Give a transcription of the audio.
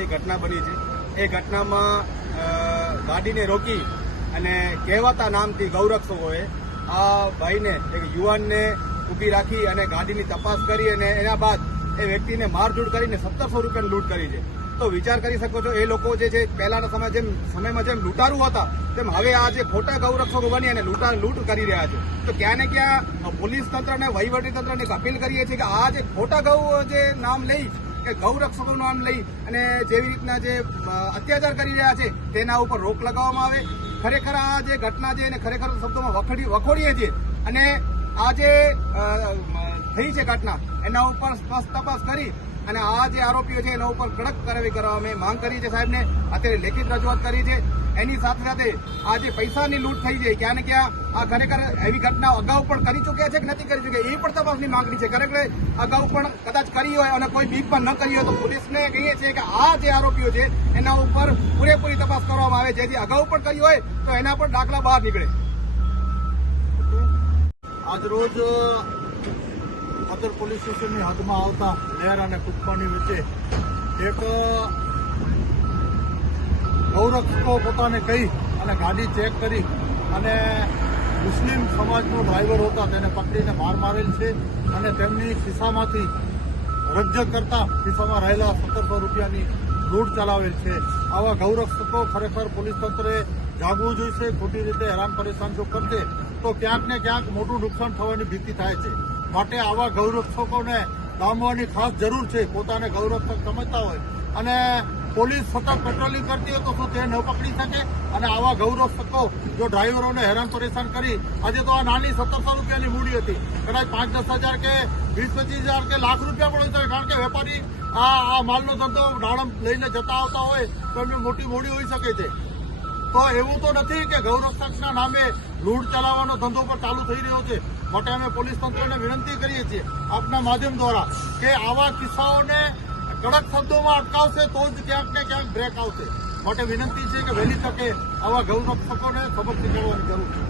જે ઘટના બની છે એ ઘટનામાં ગાડીને રોકી અને કહેવાતા નામથી ગૌરક્ષકોએ આ ભાઈને એક યુવાનને ઊભી રાખી અને ગાડીની તપાસ કરી અને એના બાદ એ વ્યક્તિને મારઝૂડ કરીને 1700 રૂપિયાની લૂંટ કરી છે. તો વિચાર કરી શકો છો એ લોકો જે છે પહેલાના સમયમાં જેમ લૂંટારૂ હતા તેમ હવે આ જે ખોટા ગૌરક્ષકો બની અને લૂંટ કરી રહ્યા છે. તો ક્યાં ને ક્યાં પોલીસ તંત્ર અને વહીવટી તંત્રને અપીલ કરીએ છીએ કે આ જે ખોટા જે નામ લઈ કે ગૌરક્ષકોનું નામ લઈ અને જેવી રીતના જે અત્યાચાર કરી રહ્યા છે તેના ઉપર રોક લગાવવામાં આવે. ખરેખર આ જે ઘટના છે એને ખરેખર શબ્દોમાં વખોડીએ છીએ અને આ જે થઈ છે ઘટના એના ઉપર સ્પષ્ટ તપાસ કરી અને આ જે આરોપીઓ છે એના ઉપર કડક કાર્યવાહી કરવા અમે માંગ કરી છે સાહેબને. અત્યારે લેખિત રજૂઆત કરી છે. એની સાથે સાથે આ જે પૈસાની લૂંટ થઈ જાય ક્યાં ને ક્યાં આ ખરેખર એવી ઘટના અગાઉ પણ કરી ચૂક્યા છે કે નથી કરી ચૂક્યા એ પણ તપાસની માંગણી છે. ખરેખર અગાઉ પણ કદાચ કરી હોય અને કોઈ બીક પણ ન કરી હોય તો પોલીસને કહીએ છીએ કે આ જે આરોપીઓ છે એના ઉપર પૂરેપૂરી તપાસ કરવામાં આવે જેથી અગાઉ પણ કરી હોય તો એના પણ દાખલા બહાર નીકળે. આજરોજ સદર પોલીસ સ્ટેશનની હદમાં આવતા લહેર અને કુટપાની વચ્ચે એક ગૌરક્ષકો પોતાને કહી અને ગાડી ચેક કરી અને મુસ્લિમ સમાજનો ડ્રાઈવર હતા તેને પકડીને માર મારેલ છે અને તેમની ખિસ્સામાંથી રકઝક કરતા ખિસ્સામાં રહેલા 1700 રૂપિયાની લૂંટ ચલાવેલ છે. આવા ગૌરક્ષકો ખરેખર પોલીસ તંત્રે જાગવું જોઈશે. ખોટી રીતે હેરાન પરેશાન જો કરશે તો ક્યાંક ને ક્યાંક મોટું નુકસાન થવાની ભીતિ થાય છે. માટે આવા ગૌરક્ષકોને ડામવાની ખાસ જરૂર છે. પોતાને ગૌરક્ષક સમજતા હોય અને પોલીસ સતત પેટ્રોલિંગ કરતી હોય તો શું તે ન પકડી શકે? અને આવા ગૌરક્ષકો જો ડ્રાઈવરોને હેરાન પરેશાન કરી આજે તો આ નાની 1700 રૂપિયાની મૂડી હતી કદાચ 5-10 હજાર કે 20-25 હજાર કે લાખ રૂપિયા પણ હોઈ શકે કારણ કે વેપારી આ માલનો ધંધો દાડમ લઈને જતા આવતા હોય તો એમની મોટી મૂડી હોઈ શકે છે. તો એવું તો નથી કે ગૌરક્ષકના નામે લૂંટ ચલાવવાનો ધંધો પણ ચાલુ થઈ રહ્યો છે. માટે અમે પોલીસ તંત્રને વિનંતી કરીએ છીએ આપના માધ્યમ દ્વારા કે આવા કિસ્સાઓને કડક શબ્દોમાં અટકાવશે તો જ ક્યાંક ને ક્યાંક બ્રેક આવશે. માટે વિનંતી છે કે વહેલી તકે આવા ગૌરક્ષકોને સબક શીખવવાની જરૂર છે.